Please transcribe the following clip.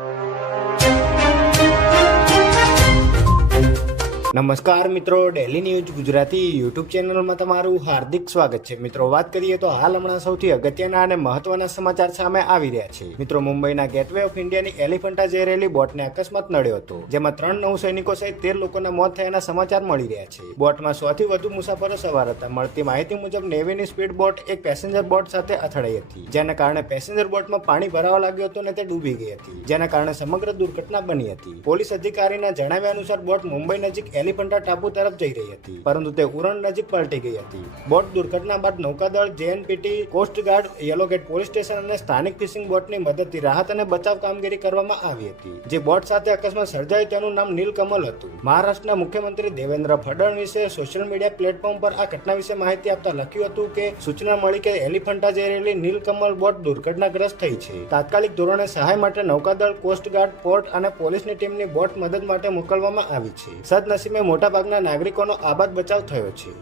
you. નમસ્કાર મિત્રો daily news Gujarati YouTube ચેનલમાં તમારું હાર્દિક સ્વાગત છે. મિત્રો, વાત કરીએ તો હાલ હમણાં સૌથી અગત્યના અને મહત્વના સમાચાર સામે આવી રહ્યા છે. મિત્રો, મુંબઈના ગેટવે ઓફ ઇન્ડિયાની એલિફન્ટા જઈ રહેલી બોટને અકસ્માત નડ્યો હતો, જેમાં ત્રણ નવ સૈનિકો સહિત તેર લોકોના મોત થયાના સમાચાર મળી રહ્યા છે. બોટમાં સો થી વધુ મુસાફરો સવાર હતા. મળતી માહિતી મુજબ નેવીની સ્પીડ બોટ એક પેસેન્જર બોટ સાથે અથડાઈ હતી, જેના કારણે પેસેન્જર બોટમાં પાણી ભરાવા લાગ્યું હતું અને તે ડૂબી ગઈ હતી, જેના કારણે સમગ્ર દુર્ઘટના બની હતી. પોલીસ અધિકારીના જણાવ્યા અનુસાર, બોટ મુંબઈ નજીક એલિફન્ટા ટાપુ તરફ જઈ રહી હતી. પરંતુ તે ઉરણ નજીક પલટી ગઈ હતી. બોટ દુર્ઘટના બાદ નૌકાદળ JNPT coast guard yellow gate police station અને સ્થાનિક ફિશિંગ બોટની મદદથી રાહત અને બચાવ કામગીરી કરવામાં આવી હતી. જે બોટ સાથે અકસ્માત સર્જાયો તેનું નામ નીલકમલ હતું. મહારાષ્ટ્રના મુખ્યમંત્રી દેવેન્દ્ર ફડણવીસે સોશિયલ મીડિયા પ્લેટફોર્મ પર આ ઘટના વિશે માહિતી આપતા લખ્યું હતું કે, સૂચના મળી કે એલિફન્ટા જઈ રહેલી નીલકમલ બોટ દુર્ઘટનાગ્રસ્ત થઈ છે. તાત્કાલિક ધોરણે સહાય માટે નૌકાદળ કોસ્ટગાર્ડ પોર્ટ અને પોલીસની ટીમની બોટ મદદ માટે મોકલવામાં આવી છે. સદનસીબે મોટાભાગના નાગરિકોનો આબાદ બચાવ થયો છે.